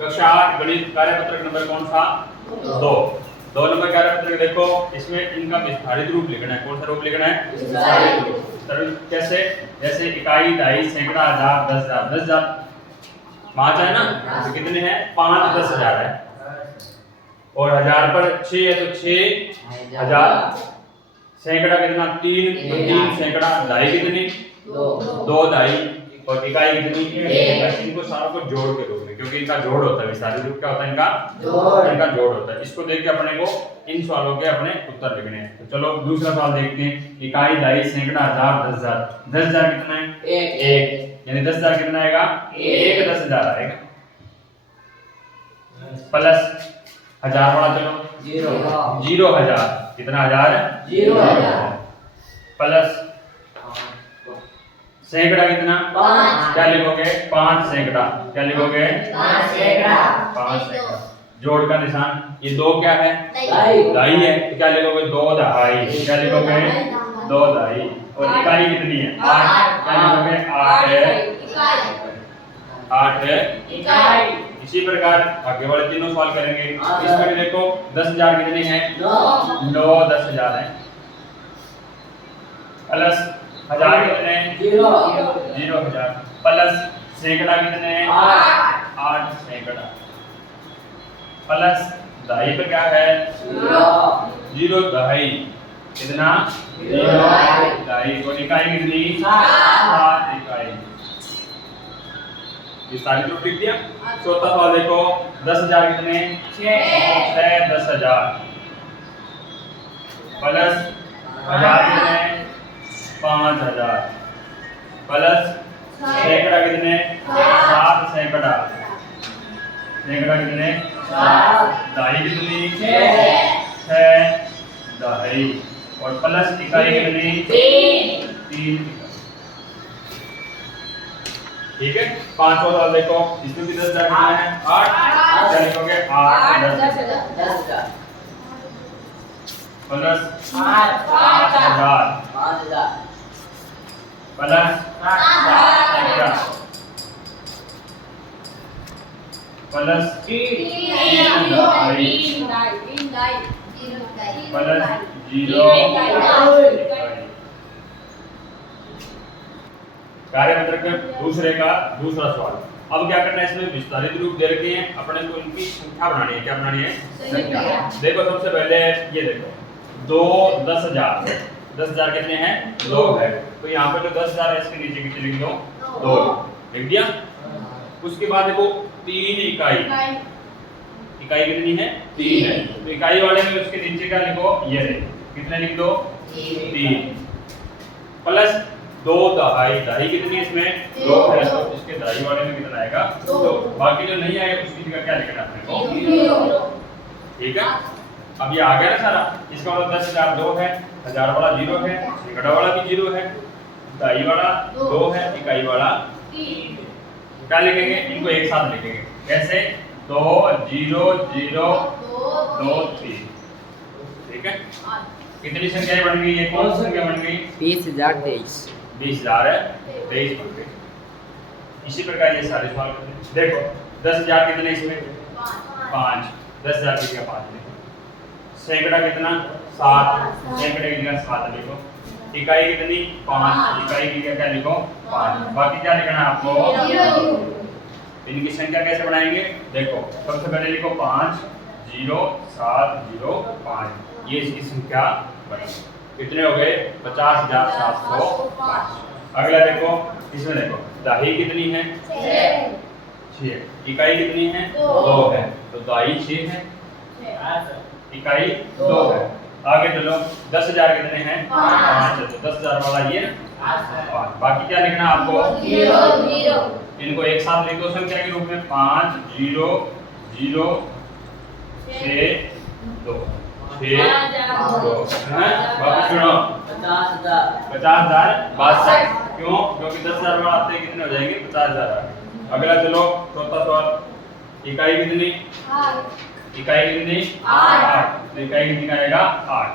कक्षा 8 गणित कार्यपत्रक नंबर कौन सा? 2। 2 नंबर कार्यपत्रक देखो, इसमें इनका विस्तारित रूप लिखना है। कौन सा रूप लिखना है? विस्तारित रूप। कैसे? जैसे इकाई, दहाई, सैकड़ा, हजार, 10,000। 10,000 पांच है ना, तो कितने हैं? 5 10,000 है। और हजार पर 6 है तो 6,000। सैकड़ा कितना? 3 तो 3 सैकड़ा। दहाई कितनी? 2 दहाई। और इकाई कितनी? 1। इनको सारों को जोड़ के दोगे, क्योंकि इनका जोड़ होता है। विस्तारित रूप क्या होता है? इनका जोड़ होता है। इसको देख के अपने को इन सवालों के अपने उत्तर लिखने हैं। तो चलो दूसरा सवाल देखते हैं। इकाई, दहाई, सैकड़ा, हजार, 10,000। 10,000 कितना है? 1। यानी 10,000 कितना आएगा? 1 10,000 आएगा। प्लस हजार वाला, चलो 0,000 कितना? हजार 0,000। प्लस सैकड़ा कितना? 5। क्या लिखोगे? 5 सैकड़ा। क्या लिखोगे? 5 सैकड़ा। जोड़ का निशान। ये 2 क्या है? दहाई है, तो क्या लिखोगे? 2 दहाई। क्या लिखोगे? 2 दहाई। और इकाई कितनी है? 8। क्या लिखोगे? 8 है इकाई। इसी प्रकार आगे वाले तीनों सवाल करेंगे। इसमें भी देखो 10,000 कितने हैं? 9 10,000 है। प्लस हजार कितने हैं? 0,000। प्लस सैकड़ा कितने हैं? 8 सैकड़ा। प्लस दहाई पे क्या है? 0 दहाई। कितना? 0 दहाई। और इकाई कितनी? 7 इकाई। ये सारी तो लिख दिया। चौथा सवाल देखो, 10,000 कितने? 6 10,000। प्लस हजार कितने? 5,000। प्लस सैकड़ा कितने? 7 सैकड़ा। सैकड़ा कितने? 7। दहाई कितनी? 6 दहाई। और प्लस इकाई कितनी? 3 ठीक है। पांचवा सवाल देखो, इसमें भी 10,000 कितना है? 8। क्या लिखोगे? 8 10,000। प्लस 5,000। प्लस 7 प्लस 3 दहाई। प्लस 0 कार्यपत्रक के दूसरे का दूसरा सवाल। अब क्या करना है? इसमें विस्तारित रूप दे रखे हैं, अपने को इनकी संख्या बनानी है। क्या बनानी है? संख्या। देखो सबसे पहले ये देखो, 2 10,000। 10,000 कितने हैं? 2 है। तो यहाँ पे जो 10,000 है इसके नीचे कितने लिख दो? 2 लिख दिया। उसके बाद देखो 3 इकाई। इकाई कितनी है? 3 है। तो इकाई वाले में उसके नीचे क्या लिखो? ये कितने लिख दो? 3। प्लस 2 दहाई। दहाई कितनी है इसमें? 2 है। तो इसके दहाई वाले में कितना आएगा? 2। बाकी जो नहीं आएगा उसकी जगह क्या लिखना है? ठीक है। अब ये आ गया ना सारा। इसका मतलब 10,000 2 है, हजार वाला 0 है, सैकड़ा वाला भी 0 है, दहाई वाला 2 है, इकाई वाला 3। क्या लिखेंगे? इनको एक साथ लिखेंगे। कैसे? 2 0 0 2 3। ठीक है। कितनी संख्याएं बन गई? ये कौन सी संख्या बन गई? 20,023। 20,000 है, 23 बन गए। इसी प्रकार ये सारे सवाल करते हैं। देखो 10,000 कितने इसमें? 5। 10,000 की जगह 5 लिखो। सैकड़ा कितना? 7। सैकड़े की जगह 7 लिखो। इकाई कितनी? 5। इकाई की जगह क्या लिखो? 5। बाकी क्या लिखना है आपको? इनकी संख्या कैसे बनाएंगे? देखो सबसे पहले लिखो 5 0 7 0 5। ये इसकी संख्या बनी। कितने हो गए? 50,705। अगला देखो, इसमें देखो दहाई कितनी है? 6। इकाई कितनी है? 2 है। तो दहाई 6 है, इकाई 2 है। आगे चलो 10,000 कितने हैं? 5 है। तो 10,000 वाला ये 5। बाकी क्या लिखना आपको? 0। इनको एक साथ लिख दो संख्या के रूप में। 5 0 0 6 2 6 2। वापस सुनो 50,000 62। क्यों? क्योंकि 10,000 वाला आते कितने हो जाएंगे? 50,000। अगला चलो चौथा सवाल। इकाई कितनी? इकाई कितनी? 8। इकाई कितनी आएगा? 8।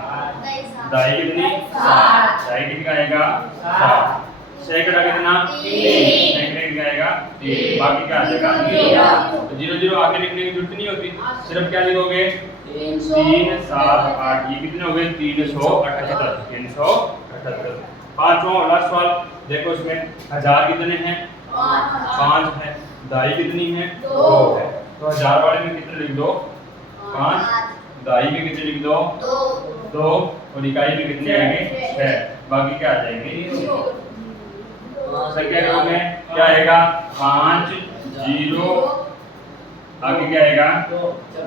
दहाई कितनी? 7। दहाई कितनी आएगा? 7। सैकड़ा कितना 3, सैकड़े क्या आएगा 3, बाकी क्या आ जाएगा 0। तो 0 0 आगे लिखने की जरूरत नहीं होती, सिर्फ क्या लिखोगे 3 7 8, ये कितने हो गए 378, 378। पांचवा और लास्ट सवाल देखो, इसमें हजार कितने हैं 5 है, दाई कितनी है 2 है, तो हजार वाले में कितने लिख दो 5, दाई में कितने लिख दो 2 और इकाई में कितने आएंगे 6, बाकी क्या आ जाएंगे संख्या क्रम में क्या आएगा 5 0, आगे क्या आएगा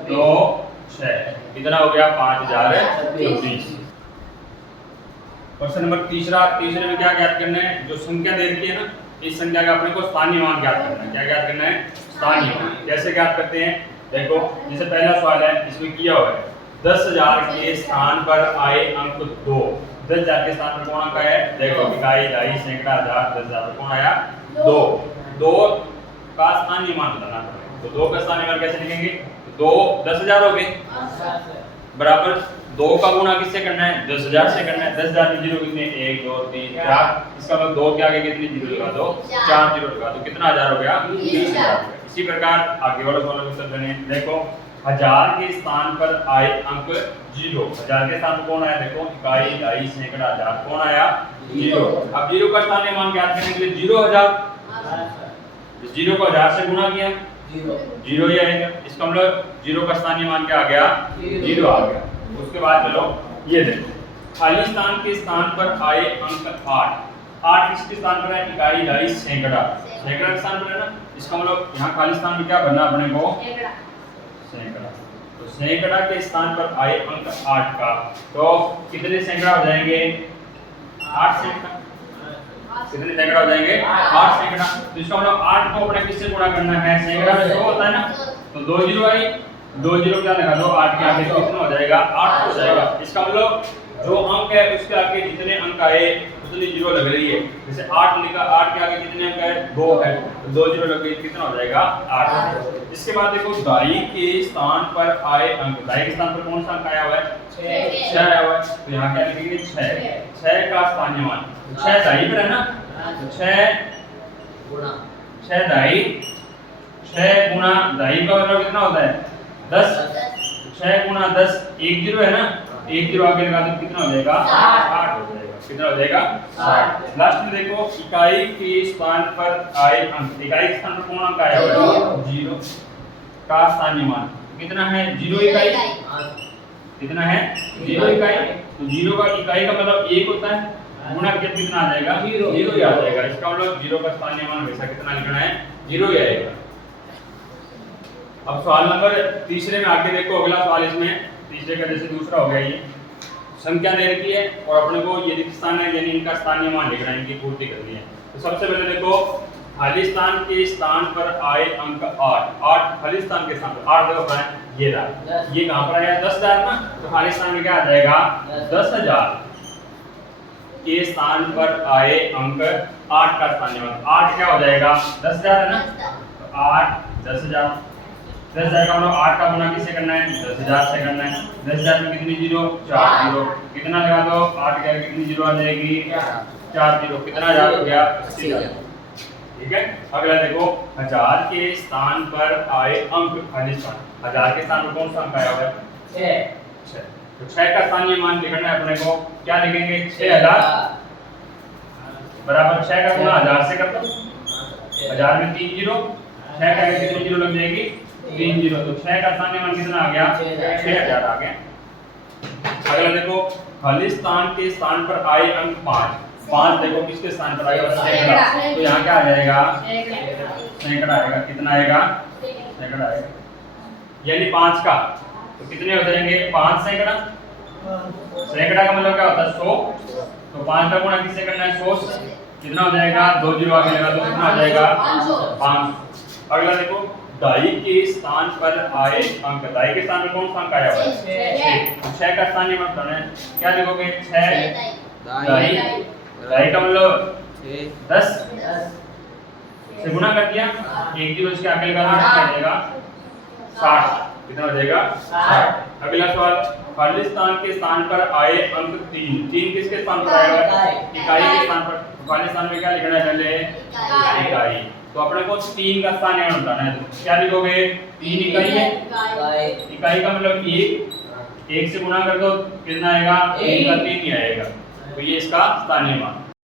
2 6, कितना हो गया 5026। क्वेश्चन नंबर तीसरे में क्या ज्ञात करना है, जो संख्या दे रखी है ना, इस संख्या का अपने को स्थानीय मान ज्ञात करना है। क्या ज्ञात करना है स्थानीय मान। कैसे ज्ञात करते हैं देखो, जैसे पहला सवाल है, इसमें किया हुआ है 10,000 के स्थान पर आए अंक 2, 10,000 के स्थान पर कौन अंक आया है, देखो इकाई दाई सैकड़ा हजार 10,000 पर कौन आया 2 का स्थानीय मान बताना पड़ेगा। तो 2 का स्थानीय मान कैसे लिखेंगे, 2 10,000 हो गए बराबर 2 का गुणा किससे करना है 10,000 से करना है। 10,000 में जीरो कितने 1 2 3 4, इसका मतलब 2 के आगे कितनी जीरो लगा दो 4 जीरो लगा दो, कितना हजार हो गया 20,000। इसी प्रकार आगे वाला सवाल को उत्तर देने, देखो 1000 के स्थान पर आए अंक 0, 1000 के स्थान पर कौन आया देखो इकाई दाई सैकड़ा हजार, कौन आया 0। अब 0 का स्थानीय मान ज्ञात करने के लिए 0,000, 0 को 1000 से गुणा किया 0 ही आएगा, इसका मतलब 0 का स्थानीय मान क्या आ गया 0 आ गया। उसके बाद चलो ये देखो, खाली स्थान के स्थान पर आए अंक 8, 8 किसके स्थान पर है इकाई दाई सैकड़ा, सैकड़ा के स्थान पर है ना, इसका मतलब यहाँ खाली स्थान में क्या बनना अपने को सैकड़ा। तो सैकड़ा के स्थान पर आए अंक 8 का, तो कितने सैकड़ा हो जाएंगे 8 सैकड़ा, कितने सैकड़ा हो जाएंगे 8 सैकड़ा। तो इसका मतलब 8 को अपने किससे गुणा करना है, सैकड़ा में 100 होता है ना, तो 2 जीरो आई, 2 जीरो क्या लगा दो 8 के आगे कितना हो जाएगा 8 हो जाएगा। इसका मतलब जो अंक है उसके आगे जितने अंक आए उतनी जीरो लग रही है, जैसे 8 लिखा 8 के आगे कितने अंक है 2 है, तो 2 जीरो लग गई, कितना हो जाएगा 8। इसके बाद देखो दाई के स्थान पर आए अंक, दाई के स्थान पर कौन सा अंक आया हुआ है 6 आया हुआ है, तो यहाँ क्या लिखेंगे 6 का स्थानीय मान 6 दाई पर है ना, तो 6 दाई 6 गुना दाई का मतलब कितना होता है 10, 6 गुना 10 1 जीरो है ना, 1 जीरो आगे लगा दो कितना हो जाएगा 8 हो जाएगा, कितना हो जाएगा 60। लास्ट में देखो इकाई के स्थान पर आए अंक, इकाई के स्थान पर कौन अंक आया हुआ है 0 का स्थानीय मान कितना है 0 इकाई, कितना है 0 इकाई, तो 0 का इकाई का मतलब 1 होता है, गुणा किया कितना आ जाएगा 0 ही आ जाएगा। इसका मतलब 0 का स्थानीय मान हमेशा कितना लिखना है 0 ही आएगा। अब सवाल नंबर तीसरे में आगे देखो, अगला सवाल इसमें तीसरे का जैसे दूसरा हो गया, ये संख्या दे रखी है और अपने को ये रिक्त स्थान है यानी इनका स्थानीय मान लिखना है, इनकी पूर्ति करनी है। तो सबसे पहले देखो खाली स्थान के स्थान पर आए अंक 8 खाली स्थान के स्थान पर 8 देखो है ये रहा, ये कहां पर आया 10,000 ना, तो खाली स्थान में क्या आ जाएगा 10,000 के स्थान पर आए अंक 8 का स्थानीय मान 8 क्या हो जाएगा 10,000 है ना, तो 8 10,000, 10,000 का मतलब 8 का गुणा किससे करना है 10,000 से करना है। 10,000 में कितनी जीरो 4 जीरो, कितना लगा दो 8 के आगे कितनी जीरो आ जाएगी 4 जीरो, कितना हजार हो गया 80,000। ठीक है, अगला देखो 1000 के स्थान पर आए अंक खाली स्थान, 1000 के स्थान पर कौन सा अंक आया हुआ है 6, तो 6 का स्थानीय मान लिखना है अपने को, क्या लिखेंगे 6000 बराबर 6 का गुणा 1000 से कर दो, 1000 में 3 जीरो, 6 के आगे कितनी जीरो लग जाएगी 3 जीरो, तो 6 का स्थानीय मान कितना आ गया 6000 आ गया। अगला देखो खाली स्थान के स्थान पर आए अंक 5 देखो किसके स्थान पर आएगा सैकड़ा, तो यहाँ क्या आ जाएगा सैकड़ा आएगा, कितना आएगा सैकड़ा आएगा, यानी 5 का तो कितने हो जाएंगे 5 सैकड़ा, सैकड़ा का मतलब क्या होता है 100, तो 5 का गुणा किससे करना है 100 से, कितना हो जाएगा 2 जीरो आगे लगा दो कितना हो जाएगा 500। अगला देखो दाई के स्थान पर आए अंक, दाई के स्थान पर कौन सा अंक आया हुआ है 6 का स्थानीय मान बताना है, क्या लिखोगे 6 दाई, दाई का मतलब 10 से गुणा कर दिया, 1 जीरो इसके आगे लगा दो कितना हो जाएगा 60, कितना हो जाएगा 60। अगला सवाल खाली स्थान के स्थान पर आए अंक 3 किसके स्थान पर आएगा इकाई के स्थान पर, वाले स्थान में क्या लिखना है पहले? इकाई। तो अपने को 3 का स्थानीय मान बताना है, तो क्या लिखोगे? 3 इकाई है। इकाई का मतलब 1 से गुणा कर दो कितना आएगा? 1 का 3 ही आएगा। तो ये इसका स्थानीय मान।